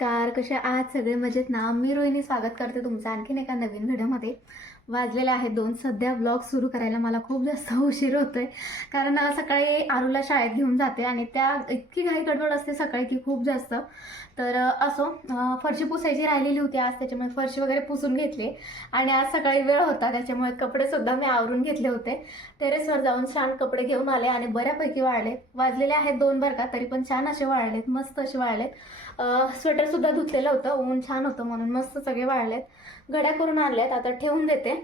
नमस्कार, कसे आहात सगळे? मजेत ना? मी रोहिणी स्वागत करते तुमचं आणखीन एका नवीन व्हिडिओमध्ये. वाजलेले आहेत 2. सध्या ब्लॉग सुरू करायला मला खूप जास्त उशीर होतोय, कारण सकाळी आरूला शाळेत घेऊन जाते आणि त्या इतकी घाई गडबड असते सकाळी की खूप जास्त. तर फरशी पुसायची राहिलेली होती आज, त्याच्यामुळे फरशी वगैरे पुसून घेतली आणि आज सकाळी वेळ होता त्याच्यामुळे कपडेसुद्धा मी आवरून घेतले होते. टेरेसवर जाऊन छान कपडे घेऊन आले आणि बऱ्यापैकी वाळले. वाजलेले आहेत 2 बरं का, तरी पण छान असे वाळलेत, मस्त असे वाळलेत. स्वेटरसुद्धा धुतलेलं होतं, ऊन छान होतं म्हणून मस्त सगळे वाळलेत. घड्या करून आणल्यात, आता ठेवून देते.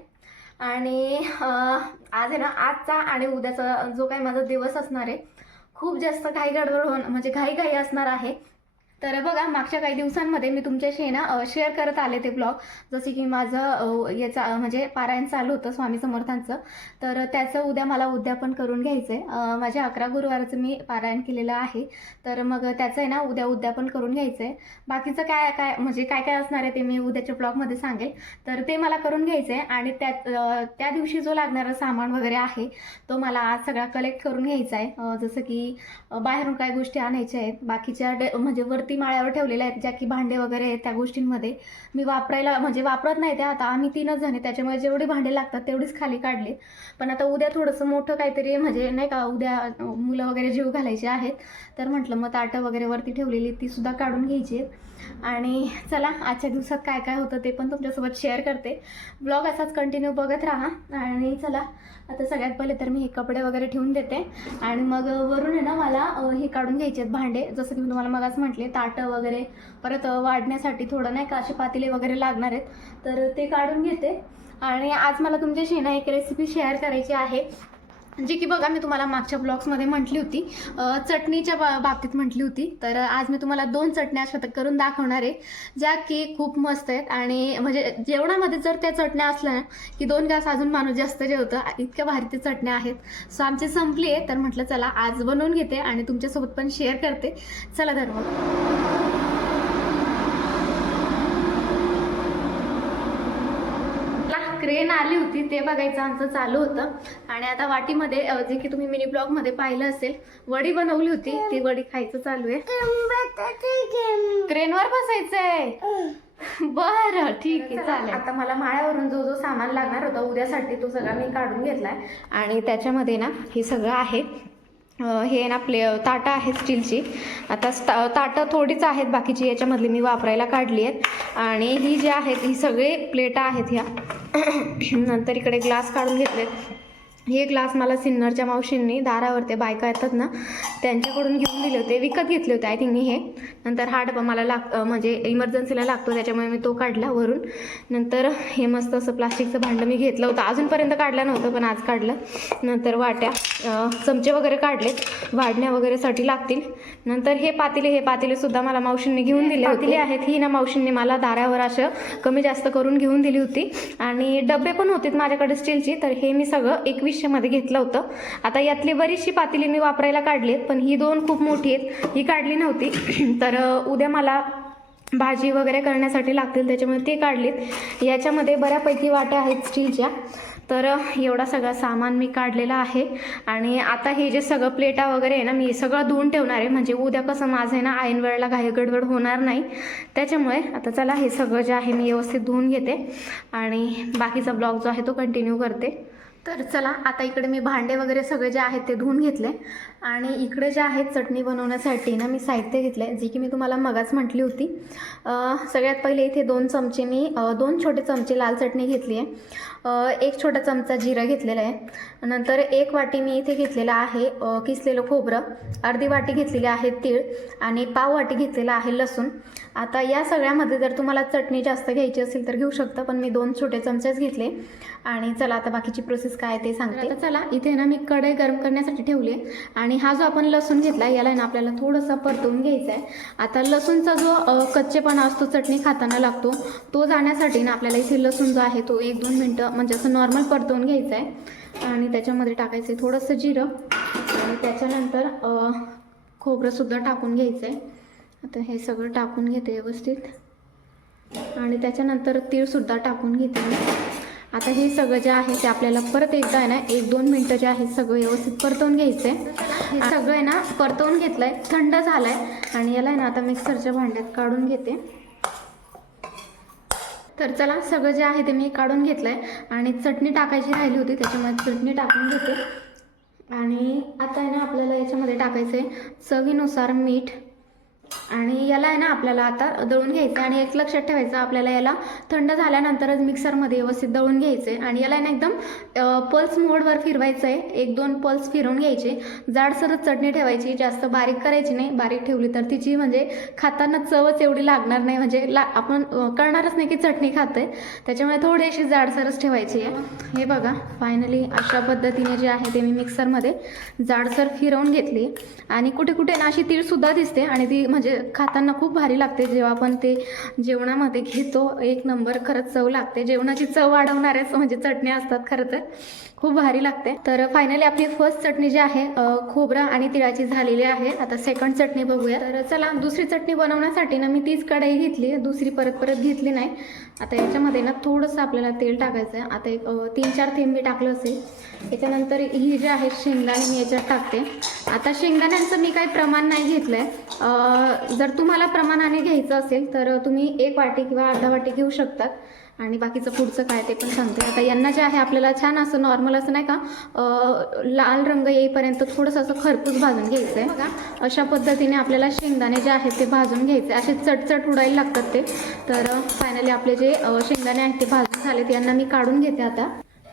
आणि आज आहे ना, आजचा आणि उद्याचा जो काही माझा दिवस असणार आहे, खूप जास्त घाई गडबड म्हणजे घाई असणार आहे. तर बघा, मागच्या काही दिवसांमध्ये मी तुमच्याशी ना शेअर करत आले ते ब्लॉग, जसे की माझं याचा म्हणजे पारायण चालू होतं स्वामी समर्थांचं. तर त्याचं उद्या मला उद्यापन करून घ्यायचं आहे. माझ्या 11 गुरुवारचं मी पारायण केलेलं आहे, तर मग त्याचं आहे ना उद्या उद्यापन करून घ्यायचं आहे. बाकीचं काय म्हणजे काय असणार आहे ते मी उद्याच्या ब्लॉगमध्ये सांगेल. तर ते मला करून घ्यायचं आहे आणि त्या दिवशी जो लागणारं सामान वगैरे आहे तो मला आज सगळा कलेक्ट करून घ्यायचा आहे. जसं की बाहेरून काय गोष्टी आणायच्या आहेत, बाकीच्या म्हणजे वरती माळ्यावर ठेवलेल्या आहेत ज्या की भांडे वगैरे आहेत, त्या गोष्टींमध्ये मी वापरत नाही त्या. आता आम्ही 3च जण, त्याच्यामुळे जेवढी भांडे लागतात तेवढीच खाली काढली. पण आता उद्या थोडंसं मोठं काहीतरी म्हणजे नाही का, उद्या मुलं वगैरे जीव घालायचे आहेत, तर म्हटलं मग ताटं वगैरे वरती ठेवलेली ती सुद्धा काढून घ्यायची. आणि चला, आजच्या दिवसात काय काय होतं ते पण तुमच्यासोबत शेअर करते. ब्लॉग असाच कंटिन्यू बघत राहा. आणि चला, आता सगळ्यात पहिले तर मी हे कपडे वगैरे ठेवून देते आणि मग वरून आहे ना मला हे काढून घ्यायचे आहेत भांडे. जसं की मी तुम्हाला मगाच म्हटले, ताटं वगैरे, परत वाढण्यासाठी थोडं नाही का असे पातेले वगैरे लागणार आहेत, तर ते काढून घेते. आणि आज मला तुमच्याशी ना एक रेसिपी शेअर करायची आहे, जी की बघा मी तुम्हाला मागच्या ब्लॉग्समध्ये म्हटली होती, चटणीच्या बाबतीत म्हटली होती. तर आज मी तुम्हाला 2 चटण्या अशा करून दाखवणार आहे, ज्या की खूप मस्त आहेत. आणि म्हणजे जेवणामध्ये जर त्या चटण्या असल्या ना की 2 घास अजून माणूस जास्त जेवतं, इतक्या भारी त्या चटण्या आहेत. सो आमची संपली आहे, तर म्हटलं चला आज बनवून घेते आणि तुमच्यासोबत पण शेअर करते. चला तर मग. क्रेन आली होती ते बघायचं आमचं चालू होतं. आणि आता वाटीमध्ये जे की तुम्ही मिनी ब्लॉगमध्ये पाहिलं असेल, वडी बनवली होती, ती वडी खायचं चालू आहे. क्रेनवर बसायचंय? बरं, ठीक आहे, चालेल. आता मला माळ्यावरून जो सामान लागणार होता उद्यासाठी तो सगळा मी काढून घेतलाय. आणि त्याच्यामध्ये ना हे सगळं आहे. हे ना ताटं आहेत स्टीलची. आता ताटं थोडीच आहेत, बाकीची याच्यामधली मी वापरायला काढली आहेत. आणि ही जी आहेत ही सगळे प्लेटा आहेत ह्या. नंतर इकडे ग्लास काढून घेतलेत. हे ग्लास मला सिन्नरच्या मावशींनी, दारावर ते बायका येतात ना त्यांच्याकडून घेऊन दिले होते, विकत घेतले होते आय थिंक मी हे. नंतर हा डबा मला म्हणजे इमर्जन्सीला लागतो, त्याच्यामुळे मी तो काढला वरून. नंतर हे मस्त असं प्लास्टिकचं भांडं मी घेतलं होतं, अजूनपर्यंत काढलं नव्हतं पण आज काढलं. नंतर वाट्या, चमचे वगैरे काढलेत, वाढण्या वगैरेसाठी लागतील. नंतर हे पातेले सुद्धा मला मावशींनी घेऊन दिले होते. आहेत ही ना मावशींनी मला दारावर असं कमी जास्त करून घेऊन दिली होती. आणि डबे पण होते माझ्याकडे स्टीलची, तर हे मी सगळं 2100 मध्ये घेतलं होतं. आता यातली बरीचशी पातेली मी वापरायला काढली आहेत, पण ही 2 खूप मोठी आहेत, ही काढली नव्हती. तर उद्या मला भाजी वगैरे करण्यासाठी लागतील, त्याच्यामुळे ते काढलीत. याच्यामध्ये बऱ्यापैकी वाट्या आहेत स्टीलच्या. तर एवढा सगळा सामान मी काढलेला आहे. आणि आता हे जे सगळं प्लेटा वगैरे आहे ना, मी सगळं धुवून ठेवणार आहे, म्हणजे उद्या कसं माझं आहे ना ऐन वेळेला घाई गडबड होणार नाही, त्याच्यामुळे. आता चला, हे सगळं जे आहे मी व्यवस्थित धुवून घेते आणि बाकीचा ब्लॉग जो आहे तो कंटिन्यू करते. तर चला, आता इकडे मी भांडे वगैरे सगळे जे आहेत ते धुवून घेतले. आणि इकडे जे आहेत चटणी बनवण्यासाठी ना मी साहित्य घेतले, जे की मी तुम्हाला मगाच म्हटली होती. सगळ्यात पहिले इथे 2 चमचे मी 2 छोटे चमचे लाल चटणी घेतली आहे. 1 छोटा चमचा जिरं घेतलेला आहे. नंतर 1 वाटी मी इथे घेतलेलं आहे किसलेलं खोबरं. अर्धी वाटी घेतलेली आहे तीळ. आणि पाव वाटी घेतलेला आहे लसूण. आता या सगळ्यामध्ये जर तुम्हाला चटणी जास्त घ्यायची असेल तर घेऊ शकता, पण मी 2 छोटे चमचेच घेतले. आणि चला, आता बाकीची प्रोसेस काय ते सांगते. आता चला, इथे ना मी कढई गरम करण्यासाठी ठेवली आहे. आणि हा जो आपण लसूण घेतला याला ना आपल्याला थोडंसं परतवून घ्यायचा आहे. आता लसूणचा जो कच्चेपणा असतो चटणी खाताना लागतो, तो जाण्यासाठी ना आपल्याला इथे लसूण जो आहे तो 1-2 मिनटं म्हणजे असं नॉर्मल परतवून घ्यायचा आहे. आणि त्याच्यामध्ये टाकायचं आहे थोडंसं जिरं. आणि त्याच्यानंतर खोबरंसुद्धा टाकून घ्यायचं आहे. आता हे सगळं टाकून घेते व्यवस्थित. आणि त्याच्यानंतर तीळसुद्धा टाकून घेते. आता हे सगळं जे आहे ते आपल्याला परत एकदा आहे ना 1-2 मिनटं जे आहे सगळं व्यवस्थित परतवून घ्यायचं आहे. हे सगळं आहे ना परतवून घेतलं आहे, थंड झालं आहे आणि याला आहे ना आता मिक्सरच्या भांड्यात काढून घेते. तर चला सगळं जे आहे ते मी काढून घेतलं आहे आणि चटणी टाकायची राहिली होती त्याच्यामुळे चटणी टाकून घेते. आणि आता आहे ना आपल्याला याच्यामध्ये टाकायचं आहे चवीनुसार मीठ आणि याला आहे ना आपल्याला आता दळून घ्यायचं आहे. आणि एक लक्षात ठेवायचं आपल्याला याला थंड झाल्यानंतरच मिक्सरमध्ये व्यवस्थित दळून घ्यायचं आहे. आणि याला आहे ना एकदम पल्स मोडवर फिरवायचं आहे, 1-2 पल्स फिरवून घ्यायचे. जाडसरच चटणी ठेवायची, जास्त बारीक करायची नाही. बारीक ठेवली तर तिची म्हणजे खाताना चवच एवढी लागणार नाही, म्हणजे आपण कळणारच नाही की चटणी खाते. त्याच्यामुळे थोडीशी जाडसरच ठेवायची आहे. हे बघा फायनली अशा पद्धतीने जे आहे ते मी मिक्सरमध्ये जाडसर फिरवून घेतली. आणि कुठे कुठे ना अशी तीळसुद्धा दिसते आणि ती म्हणजे खाताना खूप भारी लागते. जेव्हा आपण ते जेवणामध्ये घेतो 1 नंबर खरंच चव लागते. जेवणाची चव वाढवणाऱ्याच म्हणजे चटण्या असतात खरं तर, खूप भारी लागते. तर फायनली आपली फर्स्ट चटणी जी आहे खोबरं आणि तिळाची झालेली आहे. आता सेकंड चटणी बघूया. तर चला दुसरी चटणी बनवण्यासाठी ना मी तीच कढई घेतली, दुसरी परत घेतली नाही. आता याच्यामध्ये ना थोडंसं आपल्याला तेल टाकायचं आहे. आता एक 3-4 थेंब मी टाकलं असेल. याच्यानंतर ही जी आहे शेंगदाणे मी याच्यात टाकते. आता शेंगदाण्यांचं मी काही प्रमाण नाही घेतलं आहे. जर तुम्हाला प्रमाणाने घ्यायचं असेल तर तुम्ही 1 वाटी किंवा अर्धा वाटी घेऊ शकतात. आणि बाकीचं पुढचं काय ते पण सांगते. आता यांना जे आहे आपल्याला छान असं नॉर्मल असं नाही का लाल रंग येईपर्यंत थोडंसं असं खरपूस भाजून घ्यायचं आहे. बघा अशा पद्धतीने आपल्याला शेंगदाणे जे आहेत ते भाजून घ्यायचे. असे चटचट उडायला लागतात ते. तर फायनली आपले जे शेंगदाणे आहेत ते भाजून झालेत, यांना मी काढून घेते आता.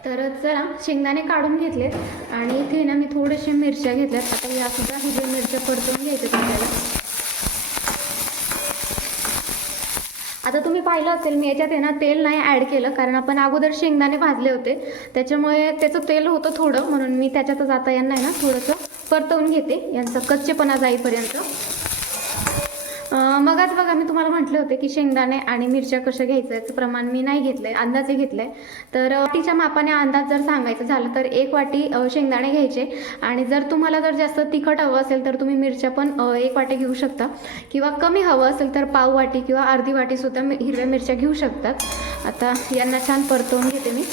तर चला शेंगदाणे काढून घेतलेत आणि इथे ना मी थोडेसे मिरच्या घेतल्यात. आता यासुद्धा हे जे मिरच्या परतवून घ्यायच्यात आपल्याला. आता तुम्ही पाहिलं असेल मी याच्यात आहे ना तेल नाही ॲड केलं, कारण आपण अगोदर शेंगदाणे भाजले होते त्याच्यामुळे त्याचं तेल होतं थोडं, म्हणून मी त्याच्यातच आता यांना आहे ना थोडंसं परतवून घेते, यांचा कच्चेपणा जाईपर्यंत. मगच बघा मी तुम्हाला म्हटले होते की शेंगदाणे आणि मिरच्या कशा घ्यायचं याचं प्रमाण मी नाही घेतलं आहे, अंदाजे घेतलं आहे. तर वाटीच्या मापाने अंदाज जर सांगायचं झालं तर 1 वाटी शेंगदाणे घ्यायचे. आणि जर तुम्हाला जर जास्त तिखट हवं असेल तर तुम्ही मिरच्या पण 1 वाटी घेऊ शकता, किंवा कमी हवं असेल तर पाव वाटी किंवा अर्धी वाटीसुद्धा हिरव्या मिरच्या घेऊ शकतात. आता यांना छान परतवून घेते मी.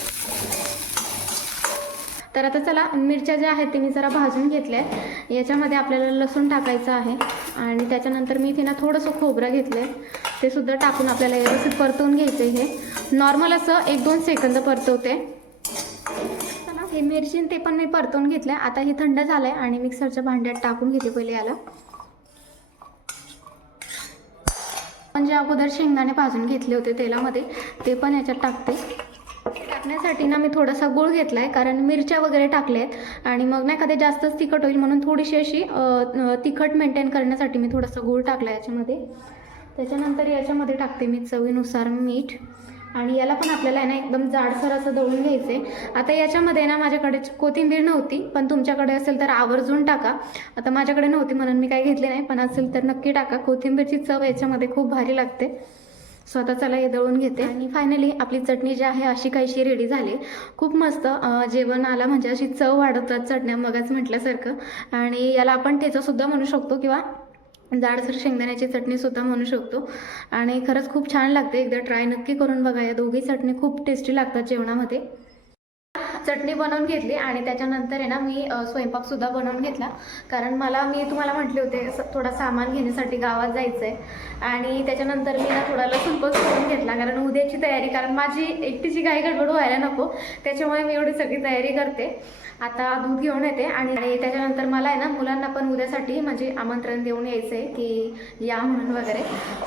तर आता चला मिरच्या ज्या आहेत ते मी जरा भाजून घेतल्या आहेत. याच्यामध्ये आपल्याला लसूण टाकायचं आहे आणि त्याच्यानंतर मी इथे ना थोडंसं खोबरं घेतलं आहे, ते सुद्धा टाकून आपल्याला व्यवस्थित परतवून घ्यायचं आहे. हे नॉर्मल असं 1-2 सेकंद परतवते. चला हे मिरची ते पण मी परतवून घेतलं आहे. आता हे थंड झालं आहे आणि मिक्सरच्या भांड्यात टाकून घेते पहिले याला. म्हणजे अगोदर शेंगदाणे भाजून घेतले होते तेलामध्ये ते पण याच्यात टाकते. टाकण्यासाठी ना मी थोडासा गूळ घेतला आहे, कारण मिरच्या वगैरे टाकल्या आहेत आणि मग नाही का ते जास्तच तिखट होईल, म्हणून थोडीशी अशी तिखट मेंटेन करण्यासाठी मी थोडासा गूळ टाकला याच्यामध्ये. त्याच्यानंतर याच्यामध्ये टाकते मी चवीनुसार मीठ आणि याला पण आपल्याला आहे ना एकदम जाडसर असं दळून घ्यायचं आहे. आता याच्यामध्ये ना माझ्याकडे कोथिंबीर नव्हती, पण तुमच्याकडे असेल तर आवर्जून टाका. आता माझ्याकडे नव्हती म्हणून मी काही घेतले नाही, पण असेल तर नक्की टाका. कोथिंबीरची चव याच्यामध्ये खूप भारी लागते. स्वतः चला हे दळून घेते. आणि फायनली आपली चटणी जी आहे अशी काहीशी रेडी झाली. खूप मस्त जेवण आला, म्हणजे अशी चव वाढवतात चटण्या मगच म्हटल्यासारखं. आणि याला आपण ठेचासुद्धा म्हणू शकतो किंवा जाडसर शेंगदाण्याची चटणीसुद्धा म्हणू शकतो. आणि खरंच खूप छान लागते, एकदा ट्राय नक्की करून बघा. या दोघी चटणी खूप टेस्टी लागतात जेवणामध्ये. चटणी बनवून घेतली आणि त्याच्यानंतर आहे ना मी स्वयंपाकसुद्धा बनवून घेतला, कारण मी तुम्हाला म्हटले होते थोडा सामान घेण्यासाठी गावात जायचं आहे. आणि त्याच्यानंतर मी ना थोडा लसूण पण करून घेतला, कारण उद्याची तयारी, कारण माझी एकटीची घाई गडबड व्हायला नको, त्याच्यामुळे मी एवढी सगळी तयारी करते. आता दूध घेऊन येते आणि त्याच्यानंतर मला आहे ना मुलांना पण उद्यासाठी म्हणजे आमंत्रण देऊन यायचं आहे की या म्हणून वगैरे.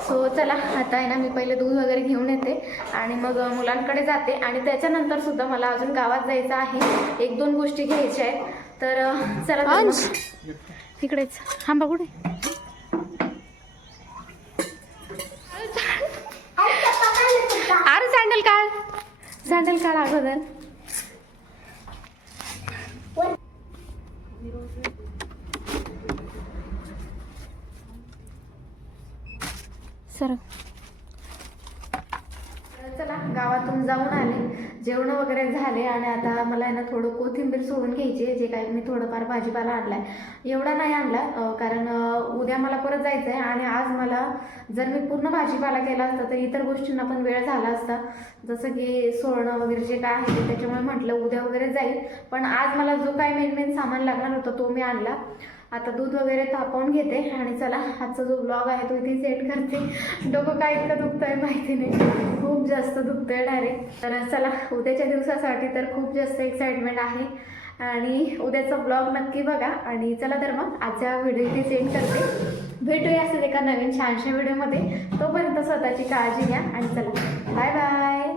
सो चला आता आहे ना मी पहिले दूध वगैरे घेऊन येते आणि मग मुलांकडे जाते. आणि त्याच्यानंतर सुद्धा मला अजून गावात जायचं आहे, 1-2 गोष्टी घ्यायच्या आहेत. तर चला तिकडेच थांबा. कुठे अरे सँडल काढ अगोदर. सर चला गावातून जाऊन आले, जेवण वगैरे झाले आणि आता मला आहे ना थोडं कोथिंबीर सोडून घ्यायची आहे. जे काही मी थोडंफार भाजीपाला आणला आहे, एवढा नाही आणला कारण उद्या मला परत जायचं आहे आणि आज मला जर मी पूर्ण भाजीपाला केला असता तर इतर गोष्टींना पण वेळ झाला असता, जसं की सोलणं वगैरे जे काय आहे त्याच्यामुळे म्हटलं उद्या वगैरे जाईल. पण आज मला जो काय मेन सामान लागणार होतं तो मी आणला. आता दूध वगैरे तापवून घेते आणि चला आजचा जो ब्लॉग आहे तो इथे सेट करते. डोकं काय इतकं दुखतं आहे माहिती नाही, खूप जास्त दुखतं आहे डायरेक्ट. तर चला उद्याच्या दिवसासाठी तर खूप जास्त एक्साइटमेंट आहे आणि उद्याचा ब्लॉग नक्की बघा. आणि चला तर मग आजच्या व्हिडिओ इथे सेट करते. भेटूया असं एका नवीन छानशा व्हिडिओमध्ये. तोपर्यंत स्वतःची काळजी घ्या आणि चला बाय बाय.